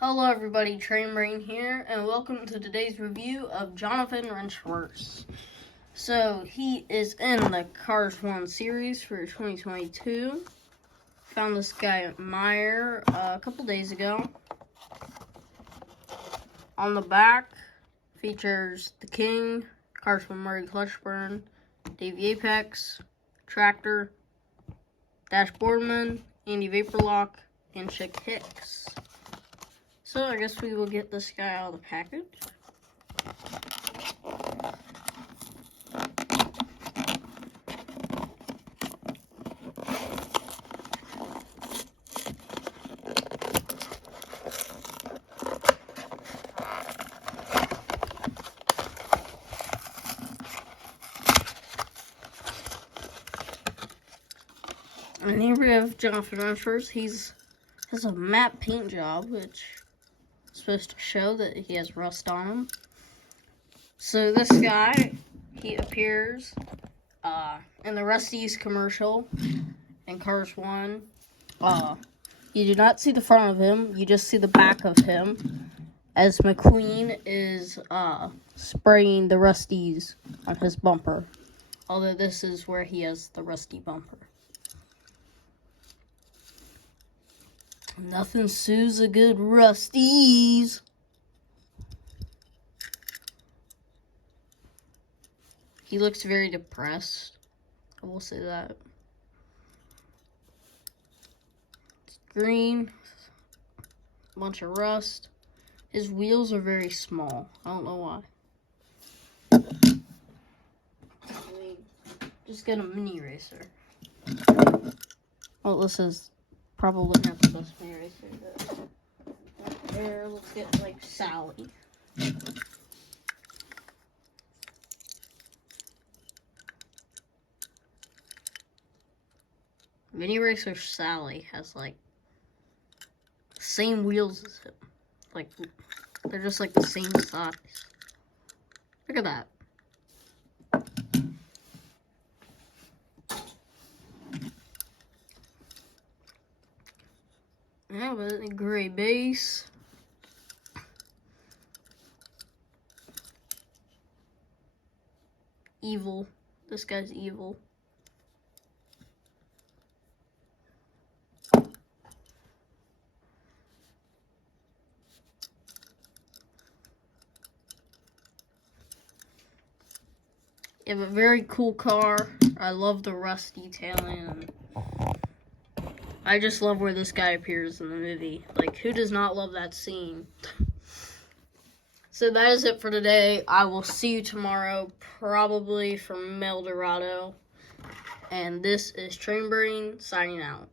Hello everybody, Train Brain here, and welcome to today's review of Jonathan Wrenchworths. So, he is in the Cars 1 series for 2022. Found this guy at Meyer a couple days ago. On the back, features the King, Cars from Murray Clutchburn, Davey Apex, Tractor, Dashboardman, Andy Vaporlock, and Chick Hicks. So I guess we will get this guy out of the package. And here we have Jonathan Wrenchworths. He has a matte paint job, which is supposed to show that he has rust on him. So this guy, he appears in the Rusty's commercial in Cars 1. You do not see the front of him, you just see the back of him as McQueen is spraying the Rusties on his bumper. Although this is where he has the Rusty bumper. Nothing sues a good Rusties. He looks very depressed. I will say that. It's green. A bunch of rust. His wheels are very small. I don't know why. Just get a mini racer. Well, this is probably not the best mini racer. There, let's get like Sally. Mini Racer Sally has like the same wheels as him. Like they're just like the same size. Look at that. Yeah, but a gray base. Evil. This guy's evil. You have a very cool car. I love the rust detailing. I just love where this guy appears in the movie. Like, who does not love that scene? So that is it for today. I will see you tomorrow, probably from El Dorado. And this is Train Brain signing out.